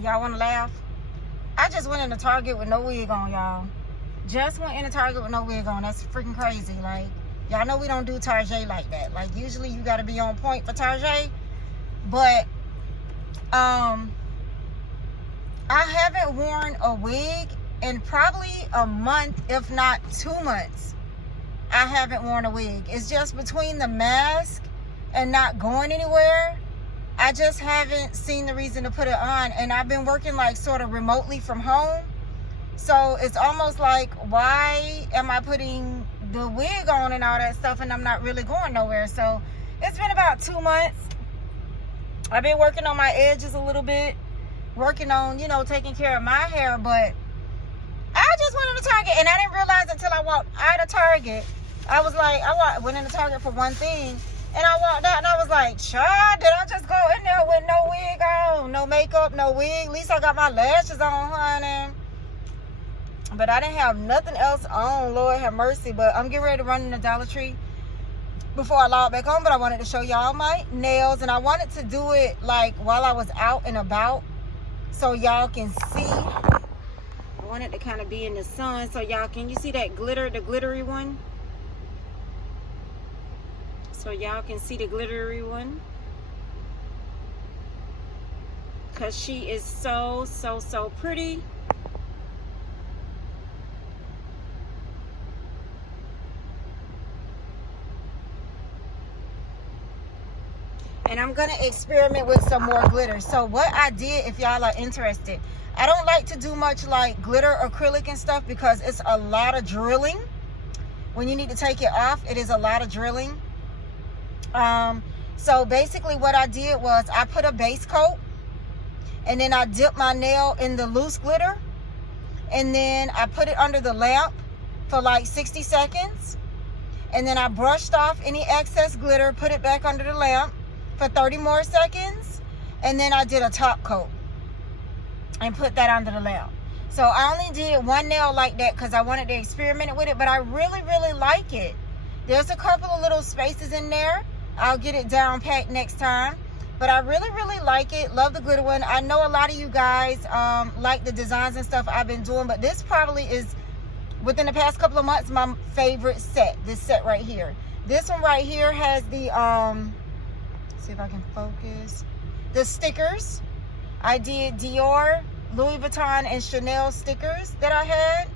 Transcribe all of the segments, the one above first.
Y'all want to laugh? I just went into Target with no wig on, y'all. Just went into Target with no wig on. That's freaking crazy. Like, y'all know we don't do Target like that. Like, usually you got to be on point for Target. But, I haven't worn a wig in probably a month, if not 2 months. I haven't worn a wig. It's just between the mask and not going anywhere. I just haven't seen the reason to put it on. And I've been working like sort of remotely from home. So it's almost like, why am I putting the wig on and all that stuff and I'm not really going nowhere? So it's been about 2 months. I've been working on my edges a little bit. Working on, you know, taking care of my hair. But I just went into Target and I didn't realize until I walked out of Target. I was like, went into Target for one thing. And I walked out and I was like, child, did I just go in there with no wig on? No makeup, no wig. At least I got my lashes on, honey. But I didn't have nothing else on. Lord have mercy. But I'm getting ready to run in the Dollar Tree before I log back on. But I wanted to show y'all my nails. And I wanted to do it like while I was out and about, so y'all can see. I wanted to kind of be in the sun so y'all can, you see that glitter, the glittery one? So y'all can see the glittery one. Because she is so, so, so pretty. And I'm going to experiment with some more glitter. So what I did, if y'all are interested, I don't like to do much like glitter acrylic and stuff because it's a lot of drilling. When you need to take it off, it is a lot of drilling. So basically what I did was I put a base coat and then I dipped my nail in the loose glitter and then I put it under the lamp for like 60 seconds. And then I brushed off any excess glitter, put it back under the lamp for 30 more seconds. And then I did a top coat and put that under the lamp. So I only did one nail like that because I wanted to experiment with it, but I really, really like it. There's a couple of little spaces in there. I'll get it down packed next time. But I really, really like it. Love the glitter one. I know a lot of you guys like the designs and stuff I've been doing, but this probably is, within the past couple of months, my favorite set. This set right here. This one right here has the, see if I can focus, the stickers. I did Dior, Louis Vuitton, and Chanel stickers that I had.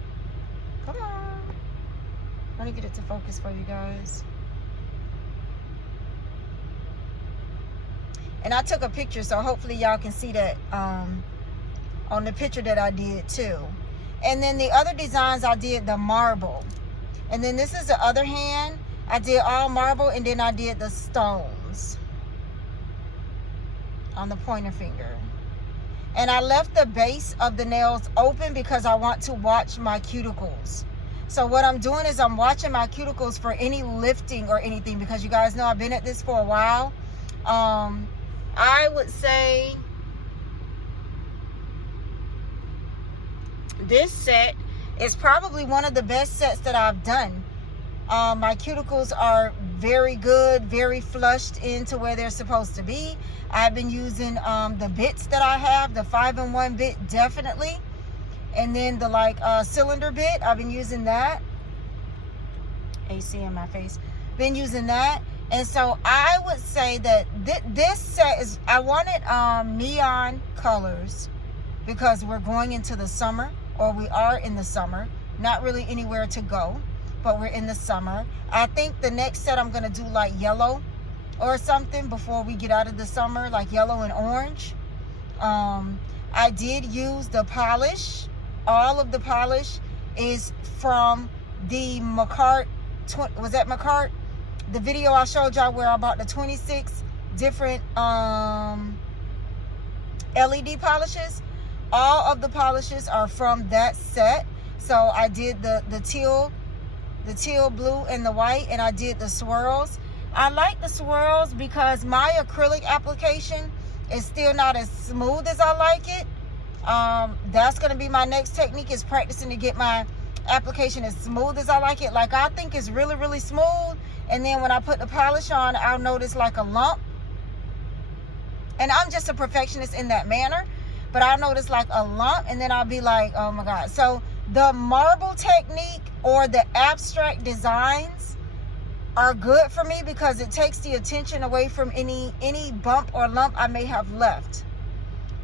Come on. Let me get it to focus for you guys. And I took a picture, so hopefully y'all can see that on the picture that I did too. And then the other designs, I did the marble. And then this is the other hand. I did all marble, and then I did the stones on the pointer finger. And I left the base of the nails open because I want to watch my cuticles. So what I'm doing is I'm watching my cuticles for any lifting or anything, because you guys know I've been at this for a while. I would say this set is probably one of the best sets that I've done. My cuticles are very good, very flushed into where they're supposed to be. I've been using the bits that I have, the 5-in-1 bit definitely. And then the like cylinder bit, I've been using that. AC in my face. Been using that. And so I would say that this set is, I wanted neon colors because we're going into the summer, or we are in the summer. Not really anywhere to go, but we're in the summer. I think the next set I'm going to do like yellow or something before we get out of the summer, like yellow and orange. I did use the polish. All of the polish is from the Macart, was that Macart? The video I showed y'all where I bought the 26 different LED polishes. All of the polishes are from that set. So I did the teal blue and the white, and I did the swirls. I like the swirls because my acrylic application is still not as smooth as I like it. That's going to be my next technique, is practicing to get my application as smooth as I like it. Like, I think it's really, really smooth. And then when I put the polish on, I'll notice like a lump. And I'm just a perfectionist in that manner. but I'll notice like a lump, and then I'll be like, oh my God. So the marble technique or the abstract designs are good for me because it takes the attention away from any bump or lump I may have left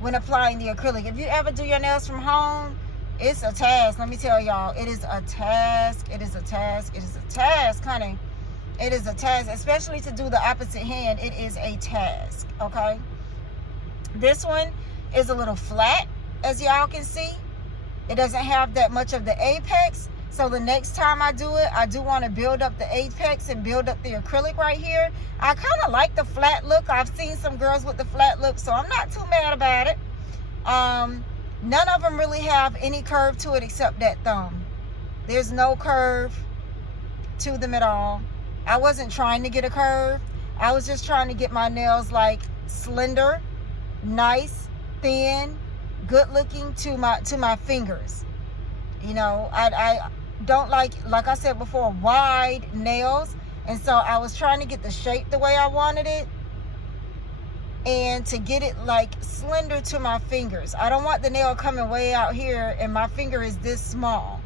when applying the acrylic. If you ever do your nails from home, it's a task. Let me tell y'all, it is a task. It is a task. It is a task, honey. It is a task, especially to do the opposite hand. It is a task, okay? This one is a little flat, as y'all can see. It doesn't have that much of the apex. So the next time I do it, I do want to build up the apex and build up the acrylic right here. I kind of like the flat look. I've seen some girls with the flat look, so I'm not too mad about it. None of them really have any curve to it except that thumb. There's no curve to them at all. I wasn't trying to get a curve. I was just trying to get my nails like slender, nice, thin, good looking to my fingers. You know, I don't like I said before, wide nails. And so I was trying to get the shape the way I wanted it, and to get it like slender to my fingers. I don't want the nail coming way out here and my finger is this small.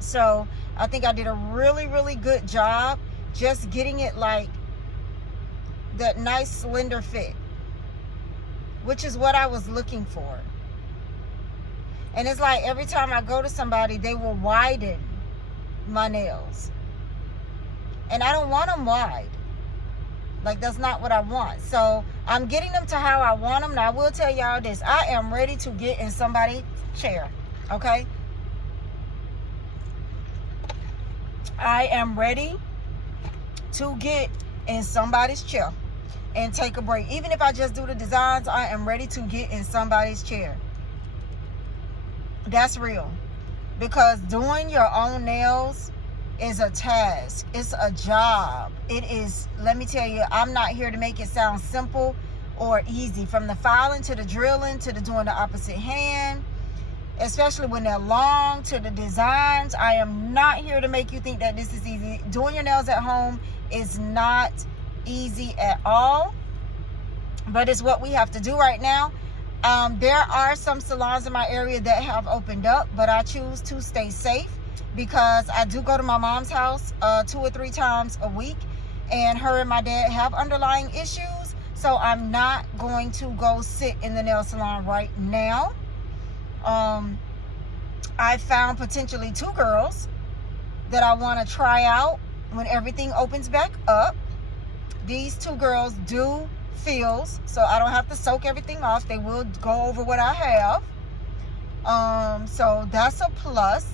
So I think I did a really, really good job just getting it like that nice slender fit, which is what I was looking for. And it's like every time I go to somebody, they will widen my nails. And I don't want them wide. Like, that's not what I want. So I'm getting them to how I want them. Now, I will tell y'all this. I am ready to get in somebody's chair. Okay? I am ready to get in somebody's chair and take a break. Even if I just do the designs, I am ready to get in somebody's chair. That's real. Because doing your own nails is a task. It's a job. It is, let me tell you, I'm not here to make it sound simple or easy. From the filing to the drilling to the doing the opposite hand, especially when they're long, to the designs. I am not here to make you think that this is easy. Doing your nails at home is not easy at all, but it's what we have to do right now. There are some salons in my area that have opened up, but I choose to stay safe because I do go to my mom's house 2 or 3 times a week, and her and my dad have underlying issues, so I'm not going to go sit in the nail salon right now. I found potentially 2 girls that I want to try out when everything opens back up. These 2 girls do fills, so I don't have to soak everything off. They will go over what I have. So that's a plus.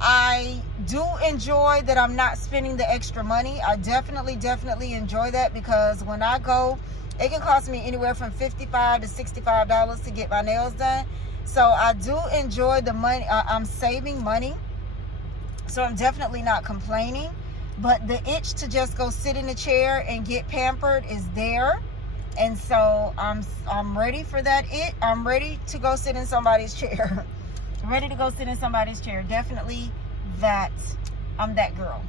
I do enjoy that I'm not spending the extra money. I definitely enjoy that, because when I go, it can cost me anywhere from $55 to $65 to get my nails done. So I do enjoy the money. I'm saving money, so I'm definitely not complaining. But the itch to just go sit in a chair and get pampered is there. And so I'm ready for that I'm ready to go sit in somebody's chair. Ready to go sit in somebody's chair. Definitely that. I'm that girl.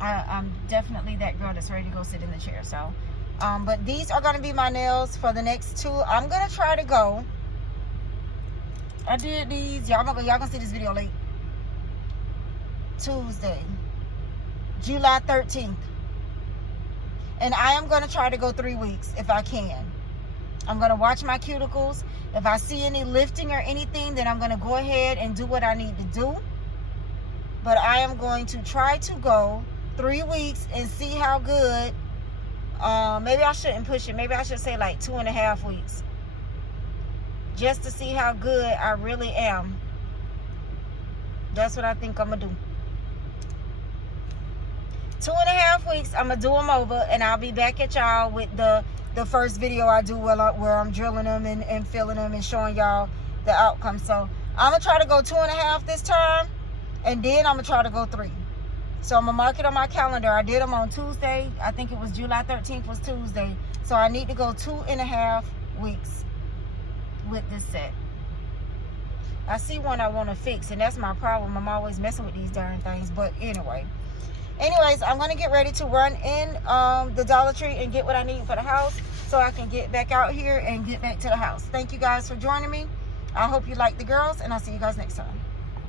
I'm definitely that girl that's ready to go sit in the chair. So, but these are going to be my nails for the next 2. I'm going to try to go. I did these. Y'all gonna see this video late. Tuesday, July 13th. And I am going to try to go 3 weeks if I can. I'm going to watch my cuticles. If I see any lifting or anything, then I'm going to go ahead and do what I need to do. But I am going to try to go 3 weeks and see how good. Maybe I shouldn't push it. Maybe I should say like 2.5 weeks. Just to see how good I really am. That's what I think I'm going to do. 2.5 weeks, I'm gonna do them over, and I'll be back at y'all with the first video I do where I'm drilling them and filling them and showing y'all the outcome. So I'm gonna try to go 2.5 this time, and then I'm gonna try to go 3. So I'm gonna mark it on my calendar. I did them on Tuesday. I think it was July 13th was Tuesday. So I need to go 2.5 weeks with this set. I see one I want to fix, and that's my problem. I'm always messing with these darn things. But anyway, Anyways, I'm going to get ready to run in the Dollar Tree and get what I need for the house so I can get back out here and get back to the house. Thank you guys for joining me. I hope you like the girls, and I'll see you guys next time.